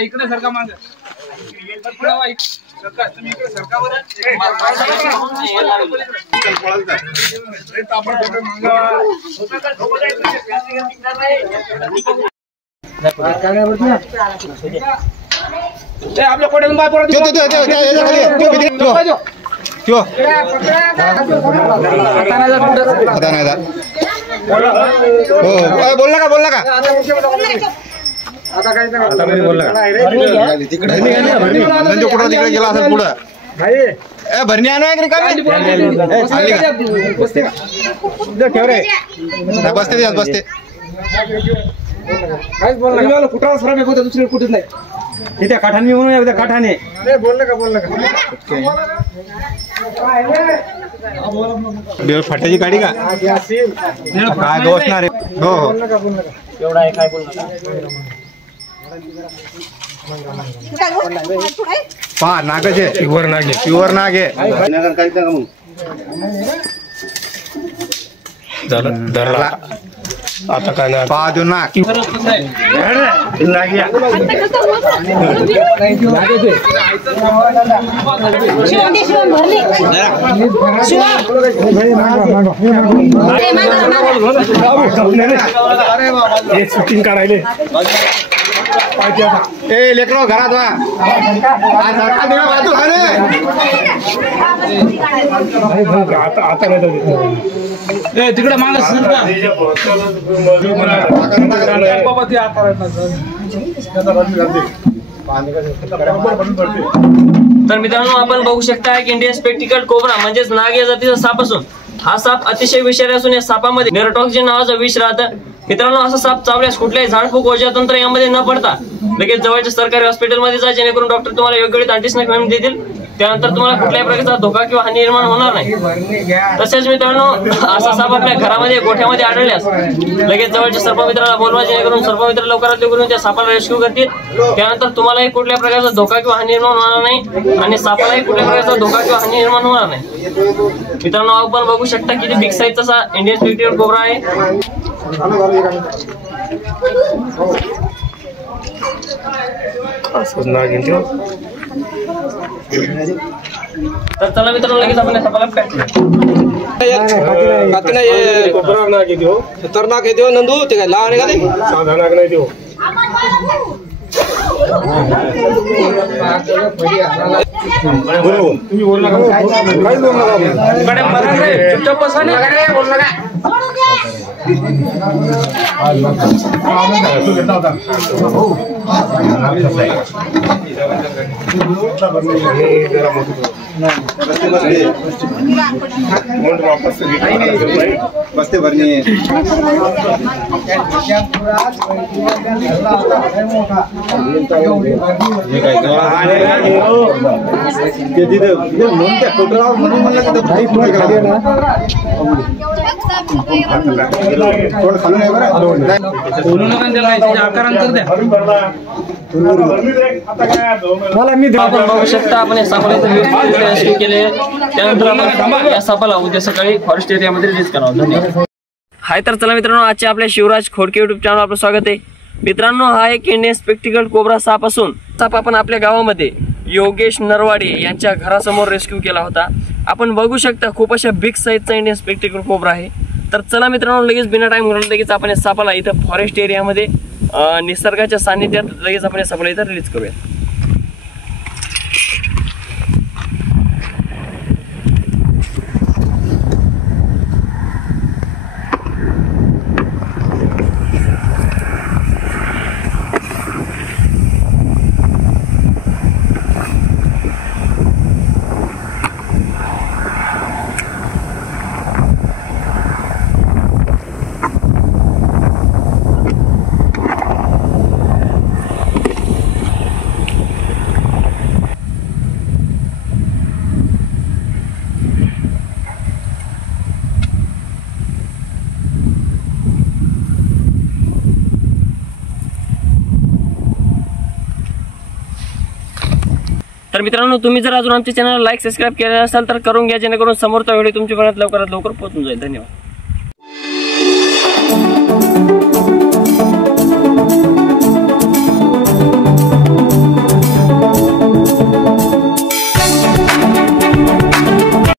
इकडे सरका माग आपल्या कोड्यातून बाय पडत बोलला का आता काय बोलला तिकडे गेला असेल पुढं भरणी आणू रे का बसते काहीच बोलला कुठं फरक होता दुसरीकडे कुठेच नाही इथे काठाने म्हणून एकदा काठाने बोललं का फाट्याची गाडी का काय बसणार हो एवढा आहे काय बोलणार पहा नागाचे प्युअर नागे धरला आता काय नाही पहा देऊ नाग शूटिंग काढायले लेकरो घरात वा आता तिकडे मागस तर मित्रांनो आपण बघू शकता की इंडियन स्पेक्टिकल कोब्रा म्हणजेच नाग या जातीचा साप असून हा साप अतिशय विषारी असून या सापामध्ये नेरोटॉक्सिन नावाचं विष राहतं। मित्रांनो असा साप चावल्यास कुठल्याही झाडफूक ऊर्जातंत्र यामध्ये न पडता लगेच जवळच्या सरकारी हॉस्पिटलमध्ये जा, जेणेकरून डॉक्टर तुम्हाला योग्य वेळी अँटीस्नेक मेडिसिन देतील। त्यानंतर तुम्हाला कुठल्याही प्रकारचा धोका किंवा हानी निर्माण होणार नाही। तसेच मित्रांनो असा साप आपल्या घरामध्ये गोठ्यामध्ये आढळल्यास लगेच जवळच्या सर्पमित्राला बोलवा, जेणेकरून सर्पमित्र लवकरात लवकर त्या सापाला रेस्क्यू करतील। त्यानंतर तुम्हालाही कुठल्याही प्रकारचा धोका किंवा हानी निर्माण होणार नाही आणि सापालाही कुठल्याही प्रकारचा धोका किंवा हानी निर्माण होणार नाही। मित्रांनो आपण बघू शकता किती बिग साईजचा असा इंडियन स्पेक्टिकल कोब्रा आहे। तर चला मित्रांनो लगेच आपण सापाला खतरनाक आहे देव नंदू ते काय लहान आहे का ते साधा नाग नाही देव तुम्ही बोल नका काय बोल नका बसते भरणी बघू शकता आपण या सापाला रेस्क्यू केले। त्यानंतर आपण या सापाला उद्या सकाळी फॉरेस्ट एरियामध्ये रिलीज करावं। हाय तर चला मित्रांनो आजच्या आपल्या शिवराज खोडके युट्यूब चॅनल आपलं स्वागत आहे। मित्रांनो हा एक इंडियन स्पेक्टिकल कोब्रा साप असून साप आपण आपल्या गावामध्ये योगेश नरवाडे यांच्या घरासमोर रेस्क्यू केला होता। आपण बघू शकता खूप अशा बिग साईजचा इंडियन स्पेक्टिकल कोब्रा आहे। तर चला मित्रांनो लगेच बिना टाइम घालवून लगेच आपण या सापाला इथं फॉरेस्ट एरियामध्ये निसर्गाच्या सानिध्यात लगेच आपण या सापाला इथं रिलीज करूया। तर मित्रांनो, तुम्ही जर अजून आमच्या चॅनलला लाईक सबस्क्राईब केलं असाल तर करून घ्या, जेणेकरून समोरचा व्हिडिओ तुमच्यापर्यंत लवकरात लवकर पोहोचून जाईल. धन्यवाद.